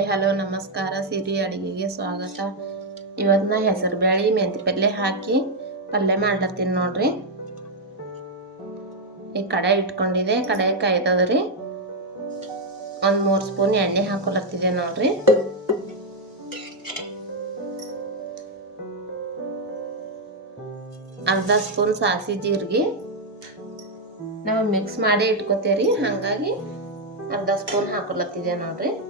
Hi, hello, ನಮಸ್ಕಾರ. ಸಿರಿ ಅಡುಗೆಗೆ ಸ್ವಾಗತ. ಇವತ್ತು ನಾ ಹೆಸರು ಬೇಳೆ ಮೆಂತಿ ಪಲ್ಯ ಹಾಕಿ ಪಲ್ಯ ಮಾಡ್ಲತ್ತೀನಿ ನೋಡ್ರಿ. ಈ ಕಡಾಯಿ ಇಟ್ಕೊಂಡಿದೆ. ಕಡಾಯಿ ಕಾಯ್ದದ ರೀ ಒಂದು ಮೂರು ಸ್ಪೂನ್ ಎಣ್ಣೆ ಹಾಕೊಲತ್ತಿದೆ ನೋಡ್ರಿ. ಅರ್ಧ ಸ್ಪೂನ್ ಸಾಸಿ ಜೀರಿಗೆ ನಾವು ಮಿಕ್ಸ್ ಮಾಡಿ ಇಟ್ಕೋತೇವ್ರಿ. ಹಾಗಾಗಿ ಅರ್ಧ ಸ್ಪೂನ್ ಹಾಕೊಲತ್ತಿದೆ ನೋಡ್ರಿ.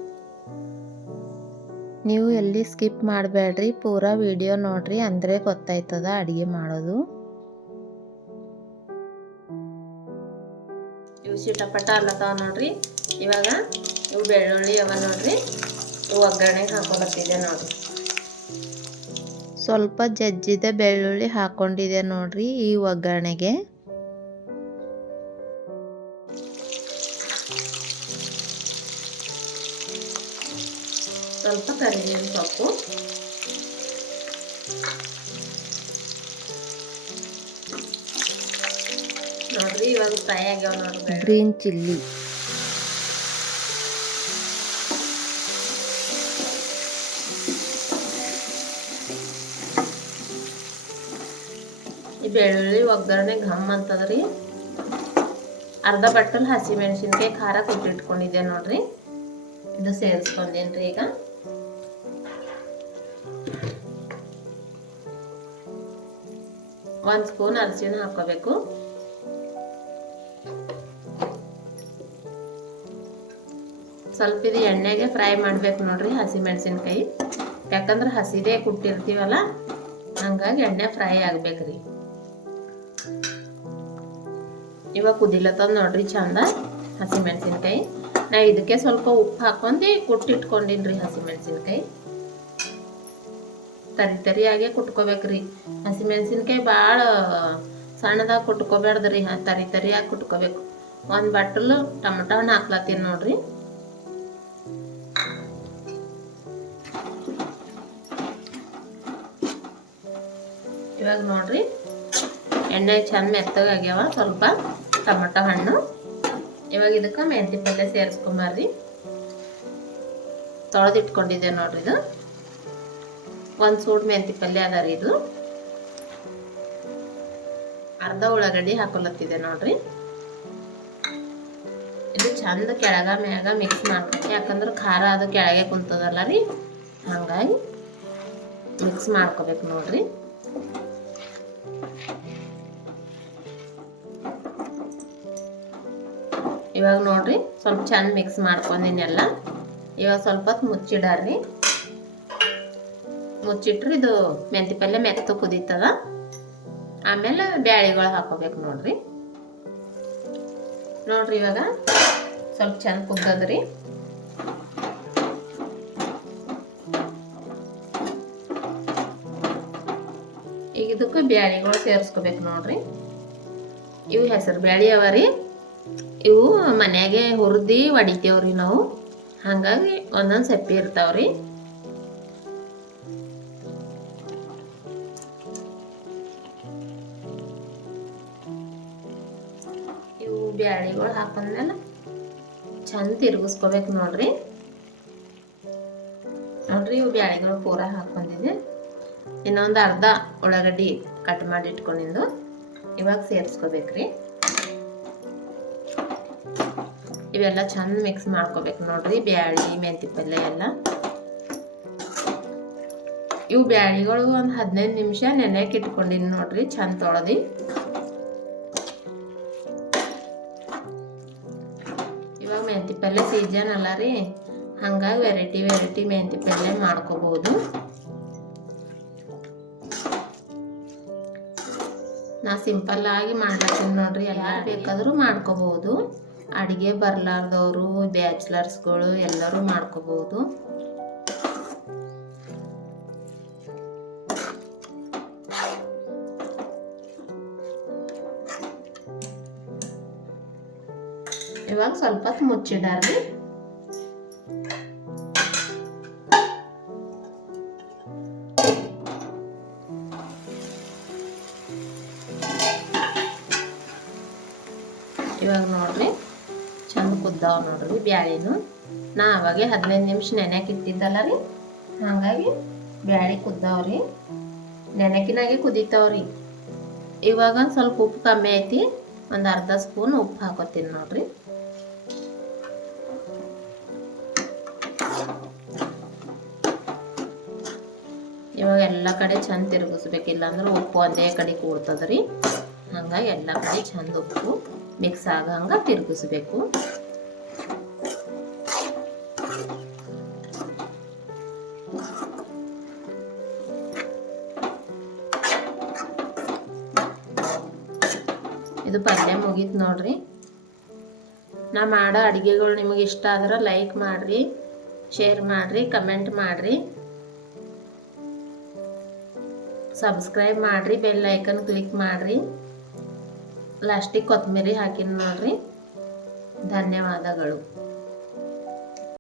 ನೀವು ಎಲ್ಲಿ ಸ್ಕಿಪ್ ಮಾಡಬೇಡ್ರಿ ಪೂರ ವಿಡಿಯೋ ನೋಡ್ರಿ ಅಂದರೆ ಗೊತ್ತಾಯ್ತದ ಅಡುಗೆ ಮಾಡೋದು. ಇವು ಸಿಟಪಟ ಅಲ್ಲತಾವ ನೋಡ್ರಿ. ಇವಾಗ ಇವು ಬೆಳ್ಳುಳ್ಳಿ ಅವ ನೋಡ್ರಿ. ಇವು ಒಗ್ಗರಣೆಗೆ ಹಾಕೊಳತ್ತಿದೆ ನೋಡ್ರಿ. ಸ್ವಲ್ಪ ಜಜ್ಜಿದ ಬೆಳ್ಳುಳ್ಳಿ ಹಾಕೊಂಡಿದೆ ನೋಡ್ರಿ ಈ ಒಗ್ಗರಣೆಗೆ. ಸ್ವಲ್ಪ ಕರಿಬೇವಿನ ಸೊಪ್ಪು. ನೋಡ್ರಿ ಇವಾಗ ಫ್ರೈ ಆಗ್ಯಾವ ನೋಡ್ರಿ. Green chilli. ಈ ಬೆಳ್ಳುಳ್ಳಿ ಒಗ್ಗರಣೆ ಘಮ್ ಅಂತದ್ರಿ. ಅರ್ಧ ಬಟ್ಟಲ್ ಹಸಿಮೆಣಸಿನ್ಕಾಯಿ ಖಾರ ಕುಟ್ಟಿಟ್ಕೊಂಡಿದ್ದೆ ನೋಡ್ರಿ. ಇದು ಸೇರಿಸ್ಕೊಂಡೇನ್ರಿ ಈಗ. ಒಂದ್ ಸ್ಪೂನ್ ಅರಿಶಿನ ಹಾಕೋಬೇಕು ಸ್ವಲ್ಪ ಇದು ಎಣ್ಣೆಗೆ ಫ್ರೈ ಮಾಡ್ಬೇಕು ನೋಡ್ರಿ ಹಸಿ ಮೆಣಸಿನ್ಕಾಯಿ. ಯಾಕಂದ್ರೆ ಹಸಿದೇ ಕುಟ್ಟಿರ್ತೀವಲ್ಲ, ಹಂಗಾಗಿ ಎಣ್ಣೆ ಫ್ರೈ ಆಗ್ಬೇಕ್ರಿ. ಇವಾಗ ಕುದಿಲತ್ತದ ನೋಡ್ರಿ ಚಂದ ಹಸಿ ಮೆಣಸಿನ್ಕಾಯಿ. ನಾ ಇದಕ್ಕೆ ಸ್ವಲ್ಪ ಉಪ್ಪು ಹಾಕೊಂಡು ಕುಟ್ಟಿಟ್ಕೊಂಡಿನ್ರಿ ಹಸಿ ಮೆಣಸಿನ್ಕಾಯಿ. ತರಿ ತರಿಯಾಗೆ ಕುಟ್ಕೋಬೇಕ್ರಿ. ಹಸಿ ಮೆಣಸಿನ್ಕಾಯಿ ಭಾಳ ಸಣ್ಣದಾಗಿ ಕುಟ್ಕೋಬೇಡ್ದ್ರಿ ಹಾಂ, ತರಿ ತರಿಯಾಗಿ ಕುಟ್ಕೋಬೇಕು. ಒಂದು ಬಟ್ಟಲು ಟೊಮೆಟೊ ಹಣ್ಣು ಹಾಕ್ಲತ್ತೀನಿ ನೋಡ್ರಿ. ಇವಾಗ ನೋಡ್ರಿ, ಎಣ್ಣೆ ಚಂದ ಮೆತ್ತಗಾಗ್ಯಾವ ಸ್ವಲ್ಪ ಟೊಮೆಟೊ ಹಣ್ಣು. ಇವಾಗ ಇದಕ್ಕೆ ಮೆಂತಿ ಪಲ್ಯ ಸೇರಿಸ್ಕೊಂಬರ್ರಿ. ತೊಳೆದಿಟ್ಕೊಂಡಿದ್ದೆ ನೋಡ್ರಿ ಇದು. ಒಂದು ಸೂಡ್ ಮೆಂತಿ ಪಲ್ಯ ಅದ ರೀ ಇದು. ಅರ್ಧ ಉಳ್ಳಾಗಡ್ಡಿ ಹಾಕೊಲತ್ತಿದೆ ನೋಡ್ರಿ. ಇದು ಚಂದ ಕೆಳಗ ಮ್ಯಾಗ ಮಿಕ್ಸ್ ಮಾಡ್ಬೇಕು. ಯಾಕಂದ್ರೆ ಖಾರ ಅದು ಕೆಳಗೆ ಕುಂತದಲ್ಲ ರೀ. ಹಂಗಾಗಿ ಮಿಕ್ಸ್ ಮಾಡ್ಕೋಬೇಕು ನೋಡ್ರಿ. ಇವಾಗ ನೋಡ್ರಿ ಸ್ವಲ್ಪ ಚಂದ ಮಿಕ್ಸ್ ಮಾಡ್ಕೊಂಡಿನೆಲ್ಲ ಇವಾಗ ಸ್ವಲ್ಪ ಹೊತ್ತು ಮುಚ್ಚಿಡಾರ್ರಿ. ಮುಚ್ಚಿಟ್ರಿ ಇದು ಮೆಂತಿ ಪಲ್ಯ ಮೆತ್ತ ಕುದೀತದ. ಆಮೇಲೆ ಬ್ಯಾಳಿಗಳು ಹಾಕೋಬೇಕು ನೋಡ್ರಿ. ನೋಡ್ರಿ ಇವಾಗ ಸ್ವಲ್ಪ ಚೆಂದ ಕುದ್ದದ್ರಿ. ಈಗ ಇದಕ್ಕೆ ಬ್ಯಾಳಿಗಳು ಸೇರಿಸ್ಕೋಬೇಕು ನೋಡ್ರಿ. ಇವು ಹೆಸರು ಬ್ಯಾಳಿ ಅವ ರೀ. ಇವು ಮನ್ಯಾಗೆ ಹುರಿದು ಹೊಡಿತೇವ್ರಿ ನಾವು. ಹಾಗಾಗಿ ಒಂದೊಂದು ಸಪ್ಪಿ ಇರ್ತಾವ್ರಿ. ಬ್ಯಾಳಿಗಳು ಹಾಕೊಂಡ್ಮೇಲೆ ಚಂದ ತಿರುಗಿಸ್ಕೋಬೇಕು ನೋಡ್ರಿ. ನೋಡ್ರಿ ಇವು ಬ್ಯಾಳಿಗಳು ಪೂರ ಹಾಕೊಂಡಿದ್ದೆ ಇನ್ನೊಂದು ಅರ್ಧ ಉಳ್ಳಾಗಡ್ಡಿ ಕಟ್ ಮಾಡಿ ಇಟ್ಕೊಂಡಿದ್ದು. ಇವಾಗ ಸೇರಿಸ್ಕೋಬೇಕ್ರಿ. ಇವೆಲ್ಲ ಚಂದ ಮಿಕ್ಸ್ ಮಾಡ್ಕೋಬೇಕು ನೋಡ್ರಿ, ಬ್ಯಾಳಿ ಮೆಂತಿ ಪಲ್ಯ ಎಲ್ಲ. ಇವು ಬ್ಯಾಳಿಗಳು ಒಂದು ಹದಿನೈದು ನಿಮಿಷ ನೆನೆಯಕ್ಕೆ ಇಟ್ಕೊಂಡಿನಿ ನೋಡ್ರಿ, ಚಂದ ತೊಳೆದು. ಪಲ್ಯ ಸೀಜನ್ ಅಲ್ಲ ರೀ. ಹಂಗಾಗಿ ವೆರೈಟಿ ವೆರೈಟಿ ಮೆಂತಿ ಪಲ್ಯ ಮಾಡ್ಕೋಬಹುದು ನಾ ಸಿಂಪಲ್ ಆಗಿ ಮಾಡ್ಲತ್ತೀನಿ ನೋಡ್ರಿ. ಎಲ್ಲ ಬೇಕಾದರೂ ಮಾಡ್ಕೋಬಹುದು ಅಡುಗೆ ಬರಲಾರ್ದವರು ಬ್ಯಾಚುಲರ್ಸ್ಗಳು ಎಲ್ಲರೂ ಮಾಡ್ಕೋಬಹುದು ಇವಾಗ ಸ್ವಲ್ಪ ಹೊತ್ತು ಮುಚ್ಚಿಡಾರ್ರಿ. ಇವಾಗ ನೋಡ್ರಿ, ಚಂದ ಕುದ್ದಾವ ನೋಡ್ರಿ ಬ್ಯಾಳಿನು. ನಾ ಅವಾಗೆ ಹದಿನೈದು ನಿಮಿಷ ನೆನೆಯಕ್ಕೆ ಇಟ್ಟಿದ್ದಲ್ಲ ರೀ ಹಾಗಾಗಿ ಬ್ಯಾಳಿ ಕುದ್ದಾವ್ರಿ. ನೆನಕಿನಾಗೆ ಕುದೀತಾವ್ರಿ. ಇವಾಗ ಸ್ವಲ್ಪ ಉಪ್ಪು ಕಮ್ಮಿ ಐತಿ. ಒಂದು ಅರ್ಧ ಸ್ಪೂನ್ ಉಪ್ಪು ಹಾಕೋತೀನಿ ನೋಡ್ರಿ. ಎಲ್ಲ ಕಡೆ ಚಂದ ತಿರುಗಿಸ್ಬೇಕಿಲ್ಲ ಅಂದ್ರೆ ಉಪ್ಪು ಒಂದೇ ಕಡೆ ಕೂಡ್ತದ್ರಿ ಹಂಗಾಗಿ ಎಲ್ಲ ಕಡೆ ಚಂದ ಉಪ್ಪು ಮಿಕ್ಸ್ ಆಗಂಗ ತಿರುಗಿಸ್ಬೇಕು. ಇದು ಪಲ್ಯ ಮುಗೀತು ನೋಡ್ರಿ. ನಾ ಮಾಡೋ ಅಡುಗೆಗಳು ನಿಮಗೆ ಇಷ್ಟ ಆದ್ರೆ ಲೈಕ್ ಮಾಡಿರಿ ಶೇರ್ ಮಾಡಿರಿ ಕಮೆಂಟ್ ಮಾಡಿರಿ. ಸಬ್ಸ್ಕ್ರೈಬ್ ಮಾಡಿರಿ ಬೆಲ್ ಐಕನ್ ಕ್ಲಿಕ್ ಮಾಡಿರಿ. ಲಾಸ್ಟಿಗೆ ಕೊತ್ತಂಬರಿ ಹಾಕಿನ ನೋಡ್ರಿ. ಧನ್ಯವಾದಗಳು.